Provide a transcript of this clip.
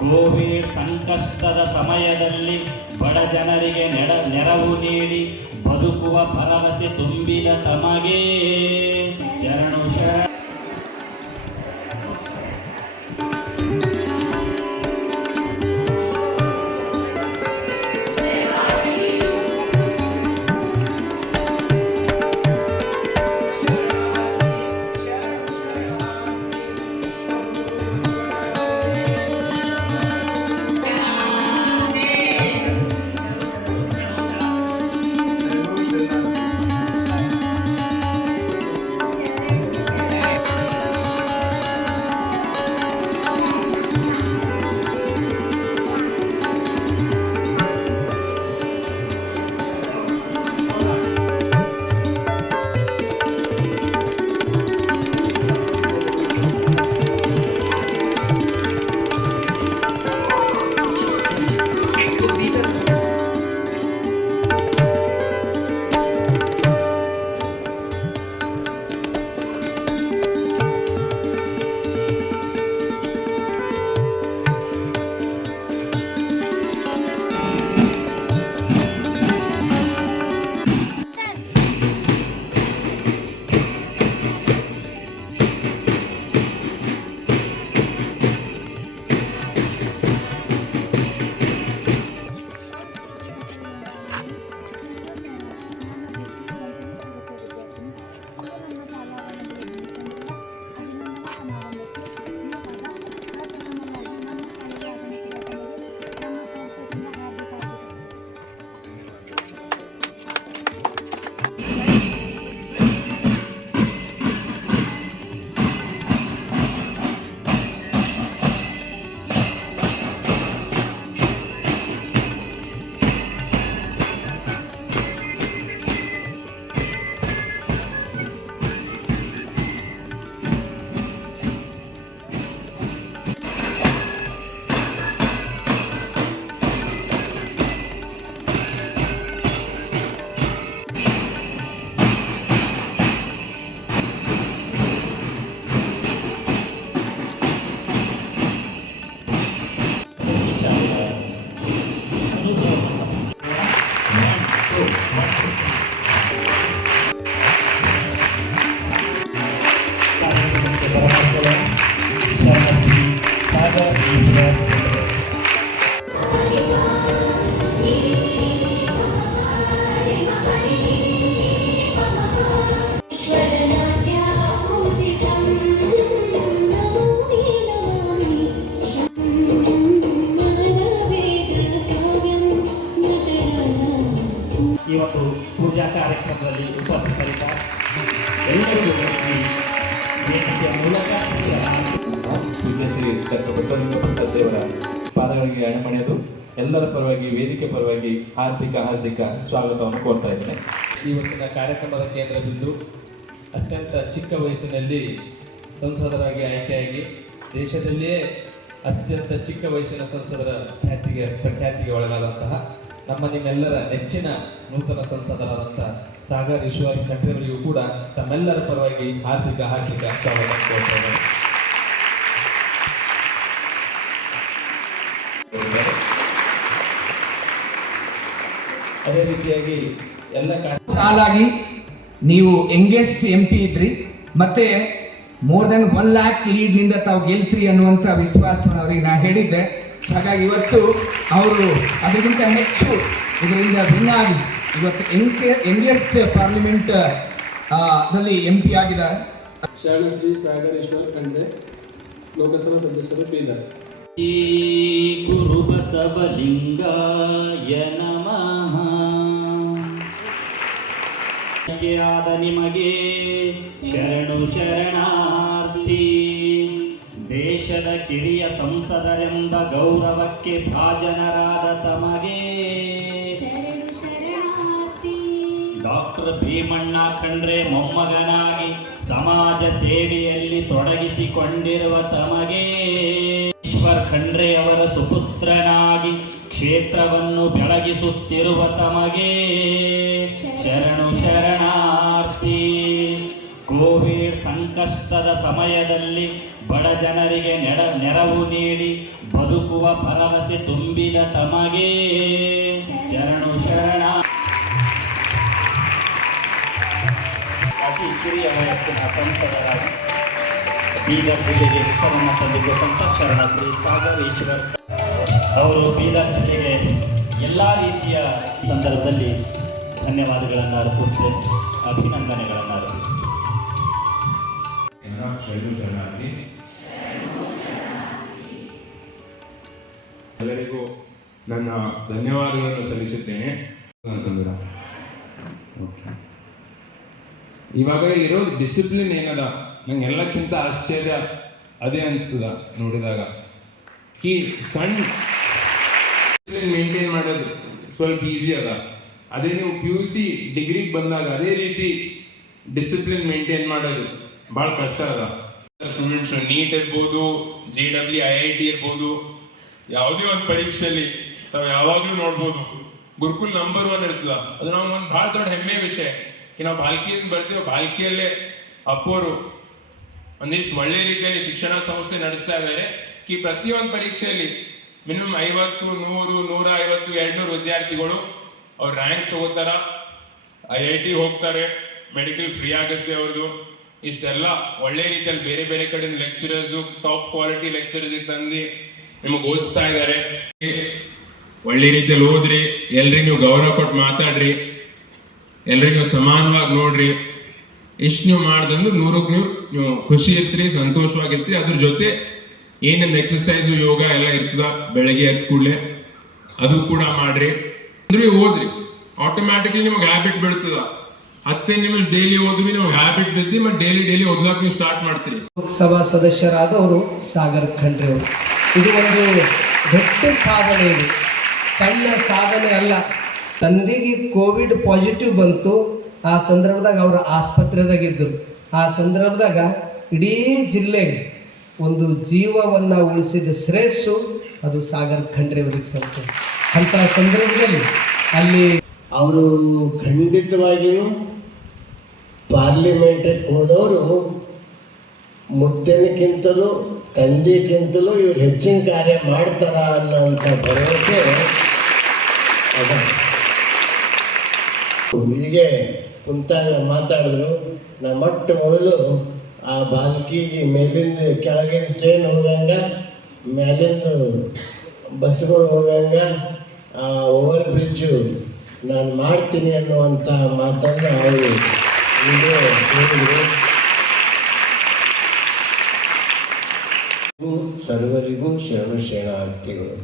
Covid ಸಂಕಷ್ಟದ ಸಮಯದಲ್ಲಿ ಬಡ ಜನರಿಗೆ ನೆಡ ನೆರವು ನೀಡಿ ಬದುಕುವ ಭರವಸೆ ತುಂಬಿದ ತಮಗೆ. ಶರಣು ಶರಣ. ಮತ್ತು ಪೂಜಾ ಕಾರ್ಯಕ್ರಮದಲ್ಲಿ ಉಪಸ್ಥಿತರಿದ್ದಾರೆ. ಎಲ್ಲರಿಗೂ ವೇದಿಕೆಯ ಮೂಲಕ ಪೂಜೆ ಡಾಕ್ಟರ್ ಬಸವಲಿಂಗಪ್ಪ ದೇವರ ಪಾದಗಳಿಗೆ ಅಣಮಣೆಯದು. ಎಲ್ಲರ ಪರವಾಗಿ ವೇದಿಕೆ ಪರವಾಗಿ ಹಾರ್ದಿಕ ಹಾರ್ದಿಕ ಸ್ವಾಗತವನ್ನು ಕೋರ್ತಾ ಇದ್ದೇನೆ. ಇವತ್ತಿನ ಕಾರ್ಯಕ್ರಮದ ಕೇಂದ್ರಬಿಂದು ಅತ್ಯಂತ ಚಿಕ್ಕ ವಯಸ್ಸಿನಲ್ಲಿ ಸಂಸದರಾಗಿ ಆಯ್ಕೆಯಾಗಿ ದೇಶದಲ್ಲಿಯೇ ಅತ್ಯಂತ ಚಿಕ್ಕ ವಯಸ್ಸಿನ ಸಂಸದರ ಖ್ಯಾತಿಗೆ ಪ್ರಖ್ಯಾತಿಗೆ ಒಳಗಾದಂತಹ ನಮ್ಮ ನಿಮ್ಮೆಲ್ಲರ ನೆಚ್ಚಿನ ನೂತನ ಸಂಸದರಾದಂತಹ ಸಾಗರ್ ಈಶ್ವರ್ ಖಂಡ್ರೆಯವರಿಗೂ ಕೂಡ ತಮ್ಮೆಲ್ಲರ ಪರವಾಗಿ ಹಾರ್ದಿಕ ಹಾರ್ದಿಕ ಸ್ವಾಗತ ಕೋರ್ತೇನೆ. ಅದೇ ರೀತಿಯಾಗಿ ಎಲ್ಲ ಸಾಲಾಗಿ ನೀವು ಯಂಗೆಸ್ಟ್ ಎಂ ಪಿ ಇದ್ರಿ, ಮತ್ತೆ ಮೋರ್ ದೆನ್ ಒನ್ ಲ್ಯಾಕ್ ಲೀಡ್ನಿಂದ ತಾವು ಗೆಲ್ತ್ರಿ ಅನ್ನುವಂಥ ವಿಶ್ವಾಸವನ್ನು ಅವರಿಗೆ ನಾ ಹೇಳಿದ್ದೆ. ಹಾಗಾಗಿ ಇವತ್ತು ಅವರು ಅದಕ್ಕಿಂತ ಹೆಚ್ಚು ಇದರಿಂದ ಭಿನ್ನ ಆಗಿ ಇವತ್ತು ಎಂಕೆ ಯಂಗೆಸ್ಟ್ ಪಾರ್ಲಿಮೆಂಟ್ನಲ್ಲಿ ಎಂ ಪಿ ಆಗಿದ್ದಾರೆ. ಶರಣಶ್ರೀ ಶ್ರೀ ಈಶ್ವರ್ ಖಂಡ್ರೆ ಲೋಕಸಭಾ ಸದಸ್ಯರು ಬೀದರ್. ಈ ಗುರು ಬಸವಲಿಂಗಾಯ ನಮಃ. ಆದ ನಿಮಗೆ ಶರಣು ಶರಣಾರ್ಥಿ ದೇಶದ ಕಿರಿಯ ಸಂಸದರೆಂಬ ಗೌರವಕ್ಕೆ ಭಾಜನರಾದ ತಮಗೆ. ಡಾಕ್ಟರ್ ಭೀಮಣ್ಣ ಖಂಡ್ರೆ ಮೊಮ್ಮಗನಾಗಿ ಸಮಾಜ ಸೇವೆಯಲ್ಲಿ ತೊಡಗಿಸಿಕೊಂಡಿರುವ ತಮಗೆ. ಈಶ್ವರ್ ಖಂಡ್ರೆ ಅವರ ಸುಪುತ್ರನಾಗಿ ಕ್ಷೇತ್ರವನ್ನು ಬೆಳಗಿಸುತ್ತಿರುವ ತಮಗೆ. ಶರಣು ಶರಣಾರ್ಥಿ. ಕೋವಿಡ್ ಸಂಕಷ್ಟದ ಸಮಯದಲ್ಲಿ ಬಡ ಜನರಿಗೆ ನೆಡ, ನೆರವು ನೀಡಿ ಬದುಕುವ ಭರವಸೆ ತುಂಬಿದ ತಮಗೆ. ಶರಣು ಶರಣ. ಅತಿ ಕಿರಿಯ ವಯಸ್ಸಿನ ಸಂಸದರಾಗಿ ಬೀದರ್ ಜಿಲ್ಲೆಗೆ ಹೆಸರನ್ನು ತಂದಿರುವಂಥ ಶರಣ ಶ್ರೀ ಸಾಗರ್ ಈಶ್ವರ್ ಅವರು ಬೀದರ್ ಜಿಲ್ಲೆಗೆ ಎಲ್ಲ ರೀತಿಯ ಸಂದರ್ಭದಲ್ಲಿ ಧನ್ಯವಾದಗಳನ್ನು ಅರ್ಪಿಸ್ತೇನೆ ಅಭಿನಂದನೆಗಳನ್ನು ಎಲ್ಲ ಶರಣು ಶರಣಾರ್ಥಿ ಎಲ್ಲರಿಗೂ ನನ್ನ ಧನ್ಯವಾದಗಳನ್ನು ಸಲ್ಲಿಸುತ್ತೇನೆ. ಅಂತಂದ್ರೆ ಇವಾಗ ಇಲ್ಲಿರೋ ಡಿಸಿಪ್ಲಿನ್ ಏನದ? ನಂಗೆ ಎಲ್ಲಕ್ಕಿಂತ ಆಶ್ಚರ್ಯ ಅದೇ ಅನಿಸ್ತದ ನೋಡಿದಾಗ. ಕಿ ಸಣ್ಣ ಮೇಂಟೈನ್ ಮಾಡೋದು ಸ್ವಲ್ಪ ಈಸಿ ಅದ. ಅದೇ ನೀವು ಪಿ ಯು ಸಿ ಡಿಗ್ರಿಗೆ ಬಂದಾಗ ಅದೇ ರೀತಿ ಡಿಸಿಪ್ಲಿನ್ ಮೇಂಟೈನ್ ಮಾಡೋದು. ಭಾಳ ಕಷ್ಟ ಅದ. ಸ್ಟೂಡೆಂಟ್ಸ್ ನೀಟ್ ಇರ್ಬೋದು G W I I T ಇರ್ಬೋದು, ಯಾವುದೇ ಒಂದು ಪರೀಕ್ಷೆಯಲ್ಲಿ ನಾವು ಯಾವಾಗಲೂ ನೋಡ್ಬೋದು. ಗುರುಕುಲ್ ನಂಬರ್ ಒನ್ ಇರ್ತದ. ಅದು ನಮ್ಗೆ ಒಂದು ಭಾಳ ದೊಡ್ಡ ಹೆಮ್ಮೆ ವಿಷಯ. ಕಿ ನಾವು ಬಾಲ್ಕಿಯಿಂದ ಬರ್ತೀವಿ, ಬಾಲ್ಕಿಯಲ್ಲೇ ಅಪ್ಪೋರು ಒಂದಿಷ್ಟು ಒಳ್ಳೆ ರೀತಿಯಲ್ಲಿ ಶಿಕ್ಷಣ ಸಂಸ್ಥೆ ನಡೆಸ್ತಾ ಇದ್ದಾರೆ. ಕಿ ಪ್ರತಿಯೊಂದು ಪರೀಕ್ಷೆಯಲ್ಲಿ ಮಿನಿಮಮ್ ಐವತ್ತು, ನೂರು ನೂರ ಐವತ್ತು ಎರಡ್ನೂರು ವಿದ್ಯಾರ್ಥಿಗಳು ಅವ್ರು ರ್ಯಾಂಕ್ ತಗೋತಾರ. ಐ ಐ ಟಿ ಹೋಗ್ತಾರೆ. ಮೆಡಿಕಲ್ ಫ್ರೀ ಆಗುತ್ತೆ ಅವ್ರದ್ದು ಇಷ್ಟೆಲ್ಲ ಒಳ್ಳೆ ರೀತಿಯಲ್ಲಿ ಬೇರೆ ಬೇರೆ ಕಡೆಯಿಂದ ಲೆಕ್ಚರರ್ಸ್ ಟಾಪ್ ಕ್ವಾಲಿಟಿ ಲೆಕ್ಚರರ್ಸ್ ತಂದು ನಿಮಗೆ ಓದಿಸ್ತಾ ಇದ್ದಾರೆ. ಒಳ್ಳೆ ರೀತಿಯಲ್ಲಿ ಓದ್ರಿ, ಎಲ್ರಿಗೂ ನೀವು ಗೌರವ ಕೊಟ್ಟು ಮಾತಾಡ್ರಿ, ಎಲ್ರಿಗೂ ನೀವು ಸಮಾನವಾಗಿ ನೋಡ್ರಿ. ಇಷ್ಟು ನೀವು ಮಾಡ್ದಂದ್ರೆ ನೂರಕ್ಕೆ ನೂರು ನೀವು ಖುಷಿ ಇರ್ತೀರಿ, ಸಂತೋಷವಾಗಿರ್ತೀರಿ. ಅದ್ರ ಜೊತೆ ಏನೇನು ಎಕ್ಸಸೈಸು ಯೋಗ ಎಲ್ಲ ಇರ್ತದ, ಬೆಳಗ್ಗೆ ಎದ್ದ ಕೂಡಲೇ ಅದು ಕೂಡ ಮಾಡ್ರಿ. ಅಂದ್ರೆ ಓದ್ರಿ. ಆಟೋಮ್ಯಾಟಿಕ್ಲಿ ನಿಮ್ಗೆ ಹ್ಯಾಬಿಟ್ ಬೀಳ್ತದ. ಹತ್ತೈದು ನಿಮಿಷ ಡೈಲಿ ಓದ್ವಿ ನಾವು ಹ್ಯಾಬಿಟ್ ಬಿದ್ದಿ ಮತ್ತೆ ಡೈಲಿ ಡೈಲಿ ಓದ್ಲಾಕ್ ನೀವು ಸ್ಟಾರ್ಟ್ ಮಾಡ್ತೀರಿ. ಲೋಕಸಭಾ ಸದಸ್ಯರಾದವರು ಸಾಗರ್ ಖಂಡ್ರೆ ಅವರು. ಇದು ಒಂದು ದೊಡ್ಡ ಸಾಧನೆ ಇದು. ಸಣ್ಣ ಸಾಧನೆ ಅಲ್ಲ. ತಂದೆಗೆ ಕೋವಿಡ್ ಪಾಸಿಟಿವ್ ಬಂತು. ಆ ಸಂದರ್ಭದಾಗ ಅವರು ಆಸ್ಪತ್ರೆದಾಗ ಇದ್ದರು. ಆ ಸಂದರ್ಭದಾಗ ಇಡೀ ಜಿಲ್ಲೆಗೆ ಒಂದು ಜೀವವನ್ನು ಉಳಿಸಿದ ಶ್ರೇಯಸ್ಸು ಅದು ಸಾಗರ್ ಖಂಡ್ರೆ ಅವರಿಗೆ ಸಂತ ಅಂಥ ಸಂದರ್ಭದಲ್ಲಿ ಅಲ್ಲಿ ಅವರು ಖಂಡಿತವಾಗಿಯೂ ಪಾರ್ಲಿಮೆಂಟಕ್ಕೆ ಹೋದವರು ಮುದ್ದನಿಗಿಂತಲೂ ತಂದೆಗಿಂತಲೂ ಇವ್ರು ಹೆಚ್ಚಿನ ಕಾರ್ಯ ಮಾಡ್ತಾರ ಅನ್ನೋಂಥ ಭರವಸೆ ಅದ. ಹೀಗೆ ಕುಂತಾಗ ಮಾತಾಡಿದ್ರು. ನಾ ಮೊಟ್ಟ ಮೊದಲು ಆ ಬಾಲ್ಕಿಗೆ ಮೇಲಿಂದ ಕೆಳಗಿನ ಟ್ರೈನ್ ಹೋಗಂಗ, ಮೇಲಿಂದ ಬಸ್ಗಳು ಹೋಗಂಗ, ಆ ಓವರ್ ಬ್ರಿಡ್ಜು ನಾನು ಮಾಡ್ತೀನಿ ಅನ್ನುವಂಥ ಮಾತನ್ನು ಅವರು ಹೇಳಿದರು. ಸರ್ವರಿಗೂ ಶರಣು ಶರಣಾರ್ಥಿಗಳು.